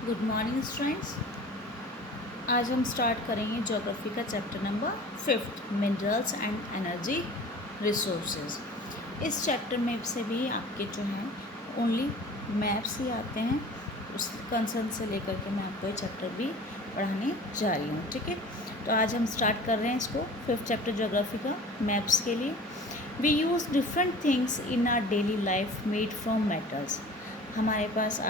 Good morning students. आज हम start करेंगे ज्योग्राफी का chapter number 5 minerals and energy resources. इस चैप्टर में से भी आपके जो हैं ओनली मैप्स ही आते हैं। उस कंसर्न से लेकर के मैं आपको ये चैप्टर भी पढ़ाने जा रही हूँ। ठीक है, तो आज हम स्टार्ट कर रहे हैं इसको 5th चैप्टर ज्योग्राफी का मैप्स के लिए। We use different things in our daily life made from metals. हमारे पास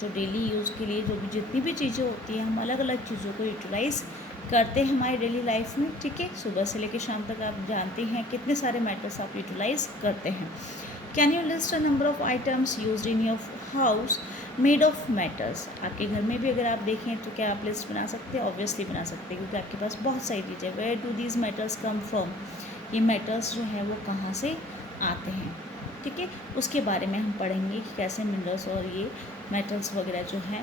जो डेली यूज़ के लिए जो भी जितनी भी चीज़ें होती हैं, हम अलग अलग चीज़ों को यूटिलाइज़ करते हैं हमारी डेली लाइफ में। ठीक है, सुबह से लेकर शाम तक आप जानते हैं कितने सारे मैटर्स आप यूटिलाइज़ करते हैं। Can you list a number of items used in your house made of metals. आपके घर में भी अगर आप देखें तो क्या आप लिस्ट बना सकते हैं? ऑब्वियसली बना सकते हैं, क्योंकि आपके पास बहुत सारी चीज़ें। Where do these metals come from, ये मेटल्स जो है वो कहाँ से आते हैं। ठीक है, उसके बारे में हम पढ़ेंगे कि कैसे मिनरल्स और ये मेटल्स वगैरह जो हैं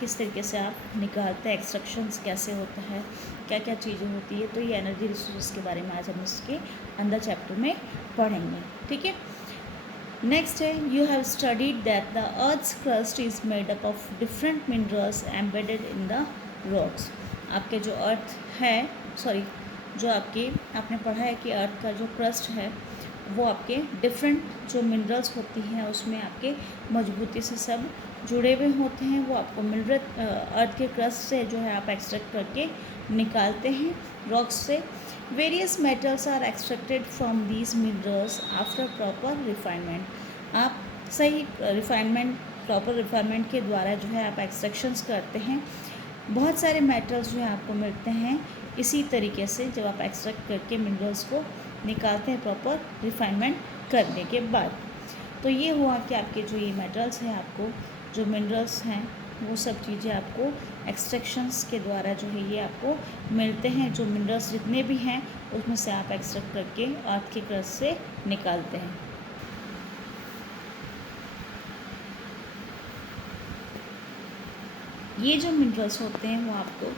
किस तरीके से आप निकालते हैं, एक्सट्रैक्शंस कैसे होता है, क्या क्या चीज़ें होती है। तो ये एनर्जी रिसोर्सेज के बारे में आज हम इसके अंदर चैप्टर में पढ़ेंगे। ठीक है, नेक्स्ट है, you have studied that the earth's crust is made up of different minerals embedded in the rocks. आपके जो अर्थ है, सॉरी, जो आपने पढ़ा है कि अर्थ का जो क्रस्ट है वो आपके डिफरेंट जो मिनरल्स होती हैं उसमें आपके मजबूती से सब जुड़े हुए होते हैं। वो आपको मिनरल अर्थ के क्रस्ट से जो है आप एक्सट्रैक्ट करके निकालते हैं रॉक्स से। Various metals are extracted from these minerals after proper refinement. आप सही रिफाइनमेंट, प्रॉपर रिफाइनमेंट के द्वारा जो है आप एक्सट्रैक्शंस करते हैं। बहुत सारे मेटल्स जो है आपको मिलते हैं इसी तरीके से, जब आप एक्सट्रैक्ट करके मिनरल्स को निकालते हैं प्रॉपर रिफाइनमेंट करने के बाद। तो ये हुआ कि आपके जो ये मेटल्स हैं, आपको जो मिनरल्स हैं वो सब चीज़ें आपको एक्सट्रैक्शंस के द्वारा जो है ये आपको मिलते हैं। जो मिनरल्स जितने भी हैं उसमें से आप एक्सट्रैक्ट करके अर्थ के क्रस्ट से निकालते हैं। ये जो मिनरल्स होते हैं वो आपको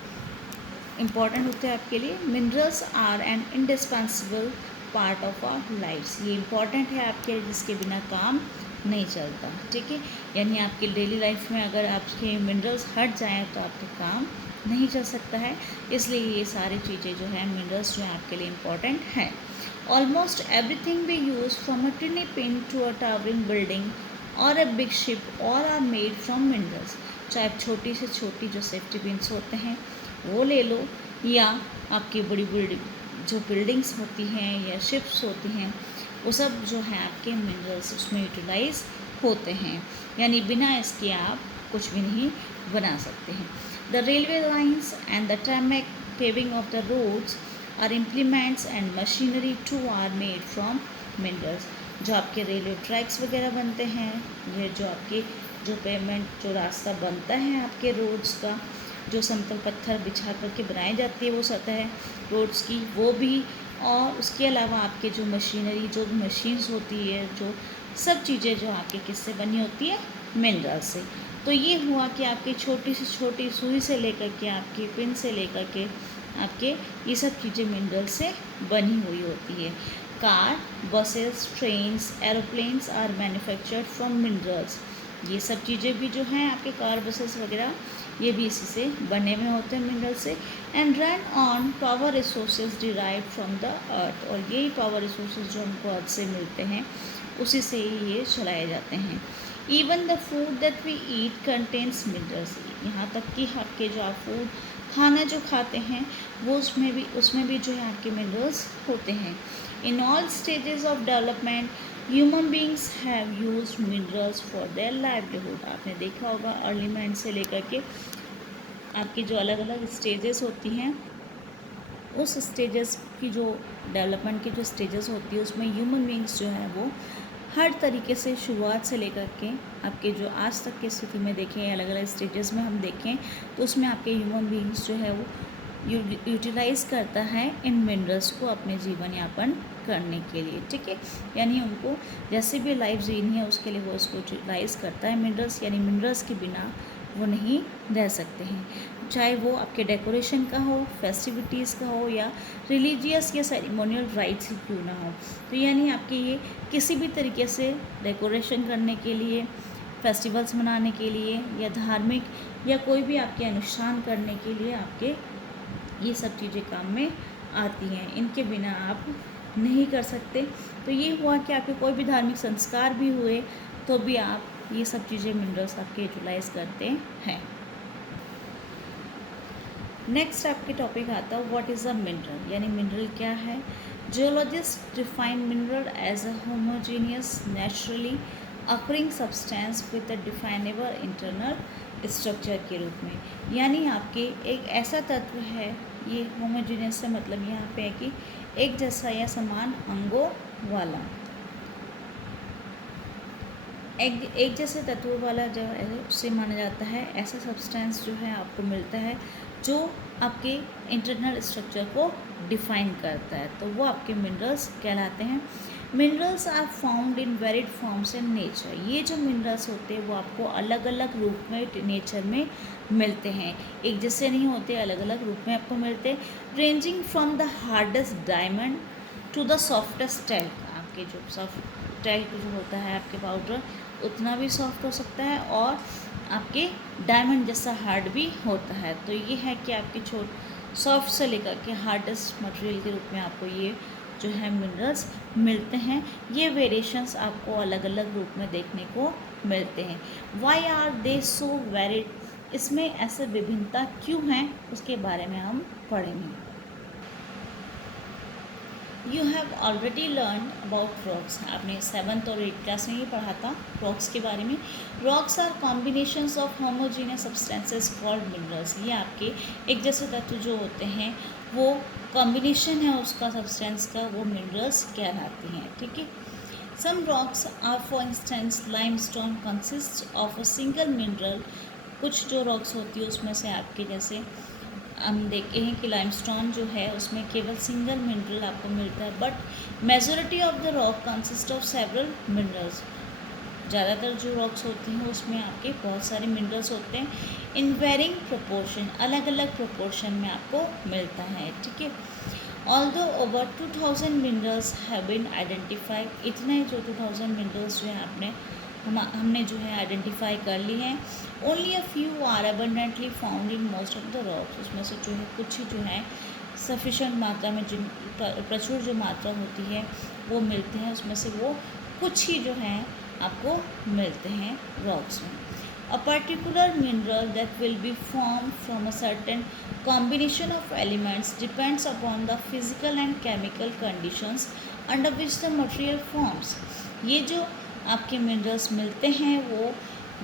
इम्पॉर्टेंट होते हैं आपके लिए। Minerals are an indispensable part of our lifes. ये इम्पॉर्टेंट है आपके लिए, जिसके बिना काम नहीं चलता। ठीक है, यानी आपकी डेली लाइफ में अगर आपके मिनरल्स हट जाएं तो आपका काम नहीं चल सकता है। इसलिए ये सारी चीज़ें जो है मिनरल्स जो है आपके लिए इम्पॉर्टेंट हैं। Almost everything we use from a tiny pin to a towering building or a big ship all are made from minerals. चाहे छोटी से छोटी जो सेफ्टी पिन्स होते हैं वो ले लो, या आपकी बड़ी बड़ी जो बिल्डिंग्स होती हैं या शिप्स होती हैं, वो सब जो है आपके मिनरल्स उसमें यूटिलाइज होते हैं। यानी बिना इसके आप कुछ भी नहीं बना सकते हैं। The railway lines and the track paving of the roads our implements and machinery too are made from minerals. जो आपके रेलवे ट्रैक्स वगैरह बनते हैं, ये जो आपके जो पेमेंट जो रास्ता बनता है आपके रोड्स का, जो समतल पत्थर बिछा करके बनाई जाती है वो सतह रोड्स की, वो भी। और उसके अलावा आपके जो मशीनरी, जो मशीन्स होती है, जो सब चीज़ें जो आपके किससे बनी होती है, मिनरल से। तो ये हुआ कि आपकी छोटी से छोटी सुई से लेकर के आपकी पिन से लेकर के आपके ये सब चीज़ें मिनरल से बनी हुई होती है। Car, buses, trains, aeroplanes are manufactured from minerals. ये सब चीज़ें भी जो हैं आपके कार, बसेस वगैरह, ये भी इसी से बने हुए होते हैं मिनरल से। And run on power resources derive from the earth. और यही पावर रिसोर्सेज जो हमको अर्थ से मिलते हैं उसी से ही ये चलाए जाते हैं। Even the food that we eat contains minerals. यहाँ तक कि आपके जो आप फूड, खाना जो खाते हैं वो उसमें भी जो है आपके मिनरल्स होते हैं। In all stages of development human beings have used minerals for their livelihood. आपने देखा होगा अर्ली मैन से लेकर के आपकी जो अलग अलग स्टेजेस होती हैं, उस स्टेजेस की जो डेवलपमेंट की जो स्टेजेस होती है उसमें ह्यूमन बींग्स जो है वो हर तरीके से शुरुआत से लेकर के आपके जो आज तक की स्थिति में देखें, अलग अलग स्टेजेस में हम देखें तो उसमें आपके ह्यूमन बींग्स जो है वो यूटिलाइज़ करता है इन मिनरल्स को अपने जीवन यापन करने के लिए। ठीक है, यानी उनको जैसे भी लाइफ जीनी है उसके लिए वो उसको यूटिलाइज़ करता है मिनरल्स। यानी मिनरल्स के बिना वो नहीं रह सकते हैं, चाहे वो आपके डेकोरेशन का हो, फेस्टिविटीज़ का हो, या रिलीजियस या सेरेमोनियल राइट्स ही क्यों ना हो। तो यानी आपके ये किसी भी तरीके से डेकोरेशन करने के लिए, फेस्टिवल्स मनाने के लिए या धार्मिक या कोई भी आपके अनुष्ठान करने के लिए आपके ये सब चीज़ें काम में आती हैं, इनके बिना आप नहीं कर सकते। तो ये हुआ कि आपके कोई भी धार्मिक संस्कार भी हुए तो भी आप ये सब चीज़ें मिनरल्स आपके यूटिलाइज करते हैं। नेक्स्ट आपके टॉपिक आता है व्हाट इज़ अ मिनरल, यानी मिनरल क्या है। Geologist define mineral as a homogeneous naturally occurring substance with a definable internal structure के रूप में, यानी आपके एक ऐसा तत्व है, ये होमोजीनियस से मतलब यहाँ पे है कि एक जैसा या समान अंगों वाला, एक जैसे तत्वों वाला जो है उससे माना जाता है। ऐसा सब्सटेंस जो है आपको मिलता है जो आपके इंटरनल स्ट्रक्चर को डिफाइन करता है, तो वो आपके मिनरल्स कहलाते हैं। Minerals are found in varied forms in nature, ये जो मिनरल्स होते हैं वो आपको अलग अलग रूप में नेचर में मिलते हैं, एक जैसे नहीं होते, अलग अलग रूप में आपको मिलते हैं। Ranging from the hardest diamond to the softest talc, आपके जो सॉफ्ट टेल्क जो होता है आपके पाउडर उतना भी सॉफ्ट हो सकता है और आपके डायमंड जैसा हार्ड भी होता है। तो ये है कि आपके सॉफ्ट से लेकर के हार्डेस्ट मटेरियल के रूप में आपको ये जो है मिनरल्स मिलते हैं। ये वेरिएशंस आपको अलग अलग रूप में देखने को मिलते हैं। Why are they so varied, इसमें ऐसे विभिन्नता क्यों हैं उसके बारे में हम पढ़ेंगे। You have already learn about rocks, आपने 7th और 8th क्लास में ही पढ़ा था रॉक्स के बारे में। Rocks are combinations of homogeneous substances called minerals, ये आपके एक जैसे तत्व जो होते हैं वो कॉम्बिनेशन है उसका सब्सटेंस का, वो मिनरल्स कहलाते हैं। ठीक है। Some rocks are for instance limestone consist of a single mineral, कुछ जो रॉक्स होती है उसमें से आपके जैसे हम देखते हैं कि लाइमस्टोन जो है उसमें केवल सिंगल मिनरल आपको मिलता है, but majority of the rock consist of several minerals, ज़्यादातर जो रॉक्स होती हैं उसमें आपके बहुत सारे मिनरल्स होते हैं। इन वेरिंग प्रोपोर्शन, अलग अलग प्रोपोर्शन में आपको मिलता है। ठीक है। Although over 2000 minerals have been identified, इतने जो 2000 मिनरल्स जो है हमने जो है आइडेंटिफाई कर ली हैं। Only a few are abundantly found in most of the rocks, उसमें से जो है कुछ ही जो है सफिशेंट मात्रा में, जिन प्रचुर जो मात्रा होती है वो मिलते हैं, उसमें से वो कुछ ही जो है आपको मिलते हैं रॉक्स में। A particular mineral that will be form from a certain combination of elements depends upon the physical and chemical conditions under which the material forms, ये जो आपके मिनरल्स मिलते हैं वो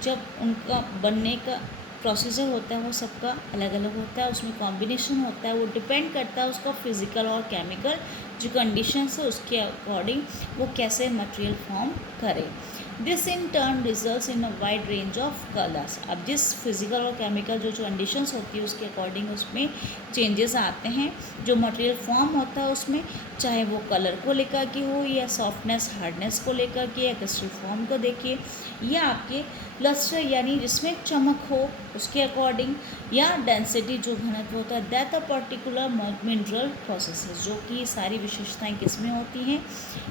जब उनका बनने का प्रोसीजर होता है वो सबका अलग अलग होता है, उसमें कॉम्बिनेशन होता है, वो डिपेंड करता है उसका फिज़िकल और केमिकल जो कंडीशंस है उसके अकॉर्डिंग वो कैसे मटेरियल फॉर्म करे। This in turn results in a wide range of colours, अब जिस फिज़िकल और केमिकल जो कंडीशंस होती है उसके अकॉर्डिंग उसमें चेंजेस आते हैं, जो मटेरियल फॉर्म होता है उसमें, चाहे वो कलर को लेकर के हो या सॉफ्टनेस हार्डनेस को लेकर के या क्रिस्टल फॉर्म को देखिए, या आपके लस्टर यानी जिसमें चमक हो उसके अकॉर्डिंग, या डेंसिटी जो घनत्व होता है, that a particular mineral processes, जो कि सारी विशेषताएं किसमें होती हैं,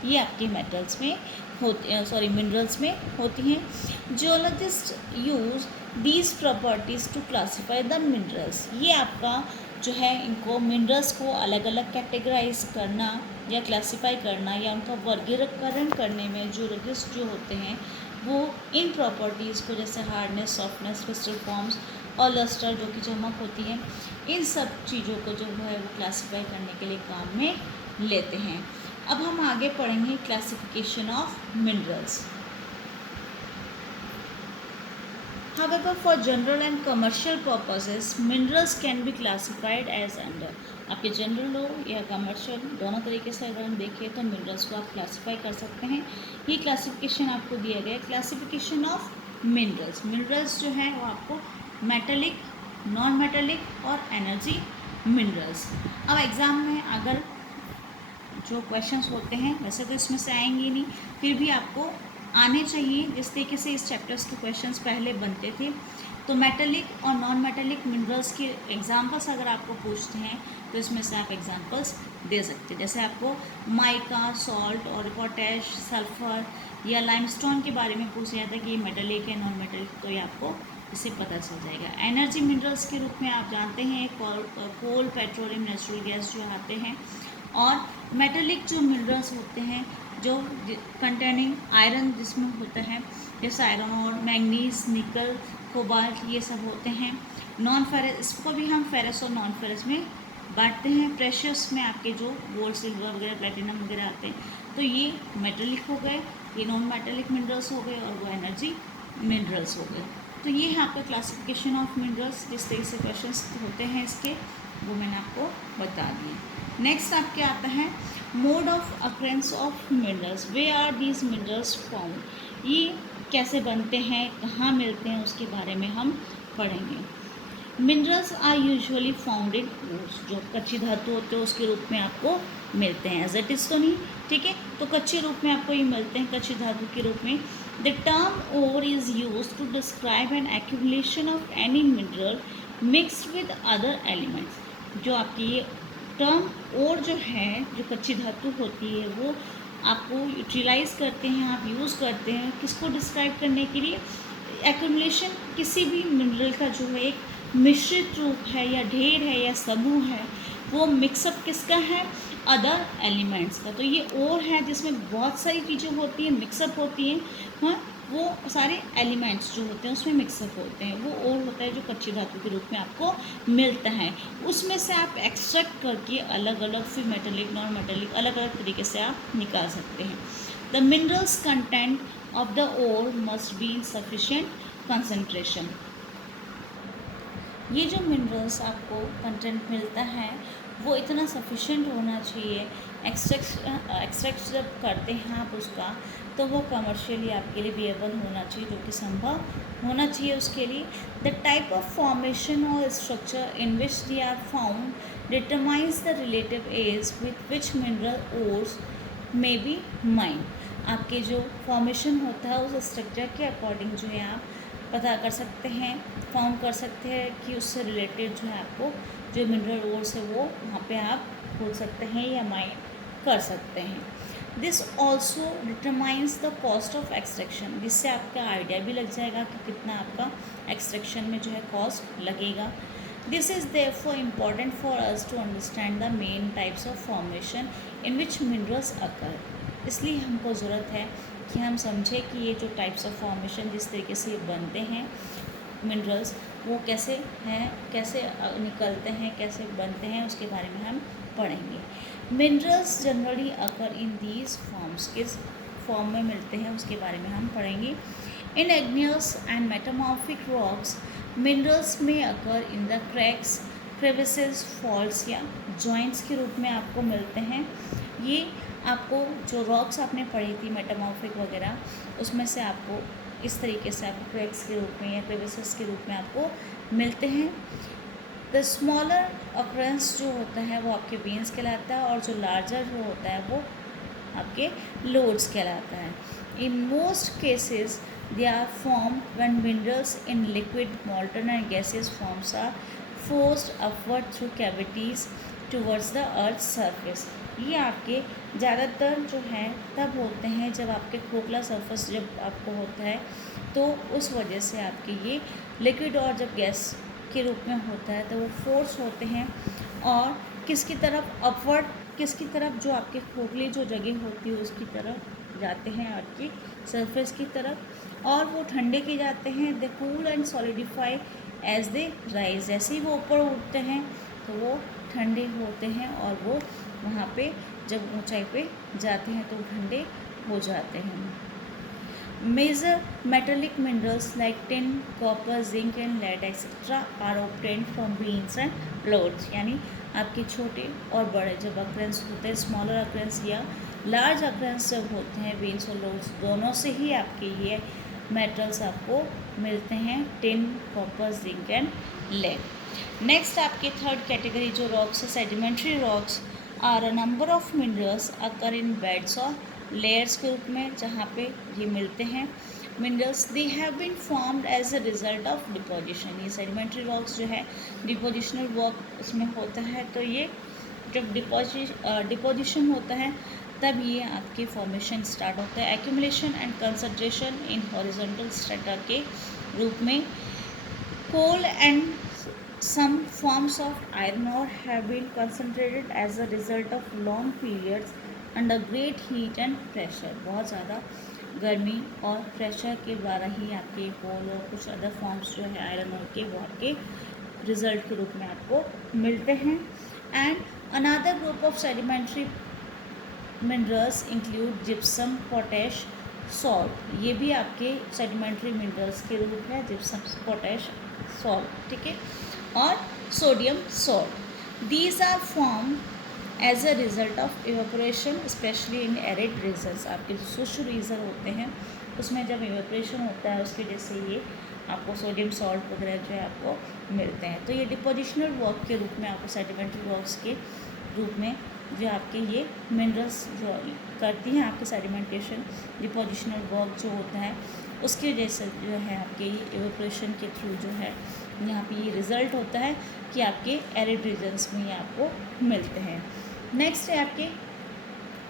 ये आपके मेटल्स में होती मिनरल्स में होती हैं। Geologist use these properties to classify the minerals, ये आपका जो है इनको मिनरल्स को अलग अलग कैटेगराइज करना या क्लासीफाई करना या उनका वर्गीकरण करने में जियोलॉजिस्ट जो होते हैं वो इन प्रॉपर्टीज़ को, जैसे हार्डनेस, सॉफ्टनेस, क्रिस्टल फॉर्म्स और लस्टर जो कि चमक होती है, इन सब चीज़ों को जो है वो क्लासीफाई करने के लिए काम में लेते हैं। अब हम आगे पढ़ेंगे classification of minerals. However, for general and commercial purposes, minerals can be classified as under, आपके जनरल हो या कमर्शियल दोनों तरीके से अगर हम देखें तो मिनरल्स को आप क्लासीफाई कर सकते हैं। ये क्लासिफिकेशन आपको दिया गया है, क्लासिफिकेशन ऑफ मिनरल्स। मिनरल्स जो है वो आपको मेटेलिक, नॉन मेटेलिक और एनर्जी मिनरल्स। अब एग्ज़ाम में अगर जो क्वेश्चंस होते हैं वैसे तो इसमें से आएंगे नहीं, फिर भी आपको आने चाहिए, जिस तरीके से इस चैप्टर्स के क्वेश्चंस पहले बनते थे। तो मेटेलिक और नॉन मेटेलिक मिनरल्स के एग्जांपल्स अगर आपको पूछते हैं तो इसमें से आप एग्जांपल्स दे सकते हैं। जैसे आपको माइका, सॉल्ट और पोटैश, सल्फर या लाइमस्टोन के बारे में पूछा जाता है कि ये मेटलिक है नॉन मेटलिक, तो ये आपको इससे पता चल जाएगा। एनर्जी मिनरल्स के रूप में आप जानते हैं कोल, पेट्रोलियम, नेचुरल गैस जो आते हैं। और मेटलिक जो मिनरल्स होते हैं जो कंटेनिंग आयरन जिसमें होता है, जैसे आयरन और मैंगनीज, निकल, कोबाल्ट, ये सब होते हैं। नॉन फेरस, इसको भी हम फेरस और नॉन फेरस में बांटते हैं। प्रेशियस में आपके जो गोल्ड, सिल्वर वगैरह, प्लेटिनम वगैरह आते हैं, तो ये मेटलिक हो गए, ये नॉन मेटलिक मिनरल्स हो गए, और वो एनर्जी मिनरल्स हो गए। तो ये है आपका क्लासिफिकेशन ऑफ मिनरल्स। जिस तरीके से क्वेश्चंस होते हैं इसके, वो मैंने आपको बता दिए। नेक्स्ट आपके आता है mode of occurrence of minerals, where are these minerals found. ये कैसे बनते हैं, कहाँ मिलते हैं, उसके बारे में हम पढ़ेंगे। Minerals are usually found in ores, जो कच्ची धातु होते हैं उसके रूप में आपको मिलते हैं। एज इट इज़ तो नहीं, ठीक है, तो कच्चे रूप में आपको ये मिलते हैं, कच्ची धातु के रूप में। The term ore is use to describe an accumulation of any mineral mixed with other elements. जो आपकी ये टर्म ओर जो है, जो कच्ची धातु होती है, वो आपको यूटिलाइज करते हैं, आप यूज़ करते हैं किसको डिस्क्राइब करने के लिए। एक्यूमुलेशन किसी भी मिनरल का जो है एक मिश्रित रूप है या ढेर है या समूह है, वो मिक्सअप किसका है, अदर एलिमेंट्स का। तो ये और है जिसमें बहुत सारी चीज़ें होती हैं, मिक्सअप होती हैं, हाँ, वो सारे एलिमेंट्स जो होते हैं उसमें मिक्सअप होते हैं। वो और होता है जो कच्ची धातु के रूप में आपको मिलता है, उसमें से आप एक्सट्रैक्ट करके अलग अलग, फिर मेटेलिक, नॉन मेटेलिक, अलग अलग तरीके से आप निकाल सकते हैं। The minerals content of the ore must be sufficient concentration. ये जो मिनरल्स आपको कंटेंट मिलता है वो इतना सफिशिएंट होना चाहिए। एक्सट्रैक्ट जब करते हैं आप उसका, तो वो कमर्शियली आपके लिए विएबल होना चाहिए, जो कि संभव होना चाहिए उसके लिए। The type of formation or structure in which they are found determines the relative ease with which mineral ores may be mined. आपके जो फॉर्मेशन होता है उस स्ट्रक्चर के अकॉर्डिंग जो है आप पता कर सकते हैं, फाउंड कर सकते हैं कि उससे रिलेटेड जो है आपको जो मिनरल ओर्स है वो वहाँ पे आप खोल सकते हैं या माइन कर सकते हैं। This also determines the cost of extraction, जिससे आपका आइडिया भी लग जाएगा कि कितना आपका एक्सट्रैक्शन में जो है कॉस्ट लगेगा। This is therefore important for us to understand the main types of formation in which minerals occur. इसलिए हमको ज़रूरत है कि हम समझें कि ये जो टाइप्स ऑफ फॉर्मेशन जिस तरीके से बनते हैं मिनरल्स, वो कैसे हैं, कैसे निकलते हैं, कैसे बनते हैं, उसके बारे में हम पढ़ेंगे। Minerals generally occur in these forms, किस फॉर्म में मिलते हैं उसके बारे में हम पढ़ेंगे। In igneous and metamorphic rocks minerals में occur in the cracks, crevices, faults या जॉइंट्स के रूप में आपको मिलते हैं। ये आपको जो रॉक्स आपने पढ़ी थी मेटामॉर्फिक वगैरह, उसमें से आपको इस तरीके से आपको क्रैक्स के रूप में या क्रेविसेस के रूप में आपको मिलते हैं। द स्मॉलर अक्रेंस जो होता है वो आपके वेन्स कहलाता है, और जो लार्जर जो होता है वो आपके लोड्स कहलाता है। In most cases they are form when minerals in liquid, molten and gases forms are forced upward through cavities towards the earth surface. ये आपके ज़्यादातर जो है तब होते हैं जब आपके खोखला सरफेस जब आपको होता है, तो उस वजह से आपके ये लिक्विड और जब गैस के रूप में होता है तो वो फोर्स होते हैं और किसकी तरफ, अपवर्ड, किसकी तरफ, जो आपके खोखली जो जगह होती है उसकी तरफ जाते हैं, अर्थ की सरफेस की तरफ, और वो ठंडे के जाते हैं। They cool and solidify as they rise, जैसे ही वो ऊपर उठते हैं तो वो ठंडे होते हैं, और वो वहाँ पे जब ऊंचाई पे जाते हैं तो ठंडे हो जाते हैं। Major metallic minerals like tin, copper, zinc and lead etcetera are obtained from veins and lodes. यानी आपके छोटे और बड़े जब अक्रेंस होते हैं, स्मॉलर अक्रेंस या लार्ज अक्रेंस जब होते हैं, वेन्स और लोड्स दोनों से ही आपके ये मेटल्स आपको मिलते हैं, tin, copper, zinc and lead. Next आपकी थर्ड कैटेगरी जो रॉक्स है, sedimentary rocks are a number of minerals occur in beds और लेयर्स के रूप में, जहाँ पे ये मिलते हैं मिनरल्स। They have been formed as a result of deposition. ये सेडिमेंट्री रॉक्स जो है डिपोजिशनल वर्क उसमें होता है, तो ये जब डिपोजिशन होता है तब ये आपके फॉर्मेशन स्टार्ट होता है। Accumulation and concentration in horizontal strata के रूप में coal and some forms of iron ore have been concentrated as a result of long periods under great heat and pressure। बहुत ज़्यादा गर्मी और प्रेशर के द्वारा ही आपके कोल और कुछ अदर फॉर्म्स जो है आयरन ओर के वो आपके रिजल्ट के रूप में आपको मिलते हैं। And another group of sedimentary minerals include gypsum, potash, salt. ये भी आपके सेडिमेंट्री मिनरल्स के रूप है, जिप्सम, पोटैश, सॉल्ट, ठीक है, और sodium salt. These are form as a result of evaporation specially in arid regions. आपके जो शुष्क रीजन होते हैं उसमें जब इवेपोरेशन होता है उसकी वजह से ये आपको सोडियम सॉल्ट वगैरह जो है आपको मिलते हैं। तो ये डिपोजिशनल वर्क के रूप में आपको सेडिमेंट्री रॉक्स के रूप में जो आपके ये मिनरल्स जो करती हैं आपके सेडिमेंटेशन डिपोजिशनल वर्क जो होता है उसकी वजह से जो है आपके इवेपोरेशन के थ्रू जो है यहाँ पे ये रिज़ल्ट होता है कि आपके एरिड रीजन्स में ये आपको मिलते हैं। नेक्स्ट है आपके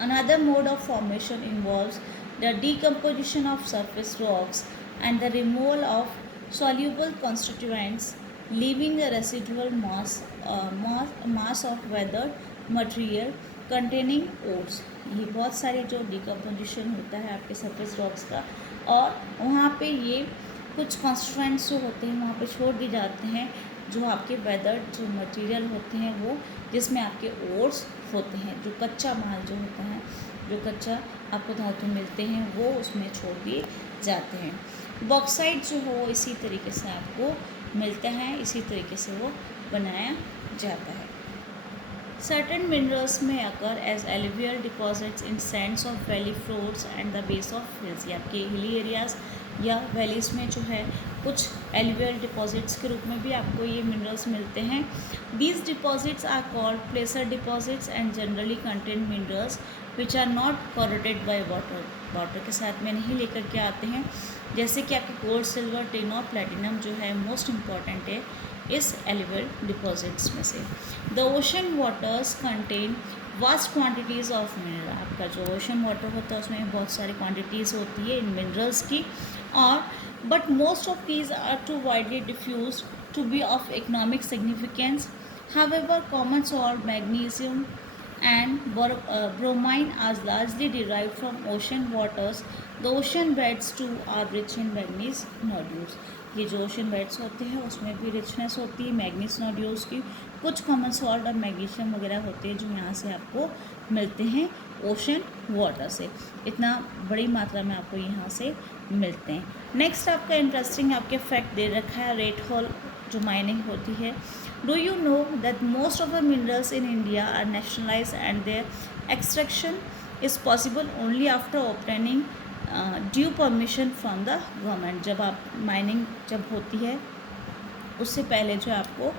another mode of formation involves the decomposition of surface rocks and the removal of soluble constituents leaving the residual mass of weathered material containing ores। ये बहुत सारे जो डिकम्पोजिशन होता है आपके सरफेस रॉक्स का और वहाँ पे ये कुछ कॉन्स्टिट्यूएंट्स जो होते हैं वहाँ पे छोड़ दिए जाते हैं जो आपके वेदर्ड जो मटेरियल होते हैं वो जिसमें आपके ओर्स होते हैं, जो कच्चा माल जो होता है, जो कच्चा आपको धातु मिलते हैं वो उसमें छोड़ दिए जाते हैं। बॉक्साइट जो है वो इसी तरीके से आपको मिलता है, इसी तरीके से वो बनाया जाता है। सर्टेन मिनरल्स में occur as alluvial deposits in sands of valley floors and the base of hills. ये आपके हिली एरियाज़ या वैलीज़ में जो है कुछ एलुवियल डिपॉजिट्स के रूप में भी आपको ये मिनरल्स मिलते हैं। These deposits are called placer deposits and generally contain minerals which are not corroded by water. Water के साथ में नहीं लेकर के आते हैं, जैसे कि आपके गोल्ड, सिल्वर, टिन और प्लेटिनम जो है मोस्ट इम्पॉर्टेंट है इस एलुवियल डिपॉजिट्स में से। The ocean waters contain vast quantities of mineral. आपका जो ओशन वाटर होता है उसमें बहुत सारी क्वांटिटीज़ होती है इन मिनरल्स की, और but most of these are too widely diffuse to be of economic significance. However common salt, magnesium and bromine are largely derived from ocean waters. The ocean beds too are rich in manganese nodules। ये जो ocean beds होते हैं उसमें भी richness होती है manganese nodules की। कुछ कॉमन सॉल्ट और मैग्नीशियम वगैरह होते हैं जो यहाँ से आपको मिलते हैं ओशन वाटर से, इतना बड़ी मात्रा में आपको यहाँ से मिलते हैं। नेक्स्ट आपका इंटरेस्टिंग आपके फैक्ट दे रखा है रेड हॉल जो माइनिंग होती है। Do you know that most of the minerals in India are nationalized and their extraction is possible only after obtaining due permission from the government। जब आप mining जब होती है उससे पहले जो आपको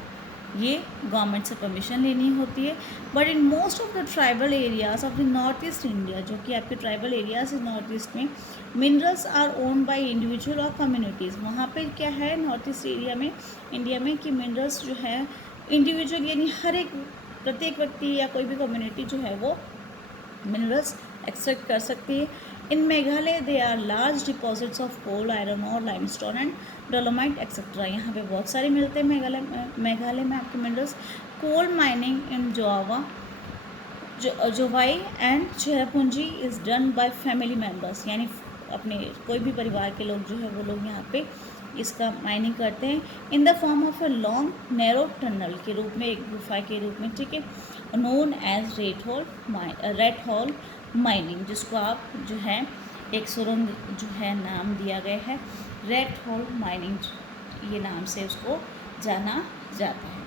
ये गवर्नमेंट से परमिशन लेनी होती है। But in most of the tribal areas of the north east India, जो कि आपके ट्राइबल एरियाज है नॉर्थ ईस्ट में, minerals are owned by individual और कम्युनिटीज़। वहाँ पे क्या है नॉर्थ ईस्ट एरिया में इंडिया में कि मिनरल्स जो है इंडिविजुअल यानी हर एक प्रत्येक व्यक्ति या कोई भी कम्युनिटी जो है वो मिनरल्स एक्सट्रैक्ट कर सकती है। In Meghalaya they are large deposits of coal, iron और लाइमस्टोन एंड डोलोमाइट एक्सेट्रा। यहाँ पे बहुत सारे मिलते हैं मेघालय में आपके minerals. Coal mining in Jowai, Jowai and Cherrapunji is done by family members, यानी अपने कोई भी परिवार के लोग जो है वो लोग यहाँ पे इसका माइनिंग करते हैं। In the form of a long narrow tunnel के रूप में, एक गुफा के रूप में, ठीक है, known as rat hole mining, जिसको आप जो है एक सुरंग जो है नाम दिया गया है रेड हॉल माइनिंग, ये नाम से उसको जाना जाता है।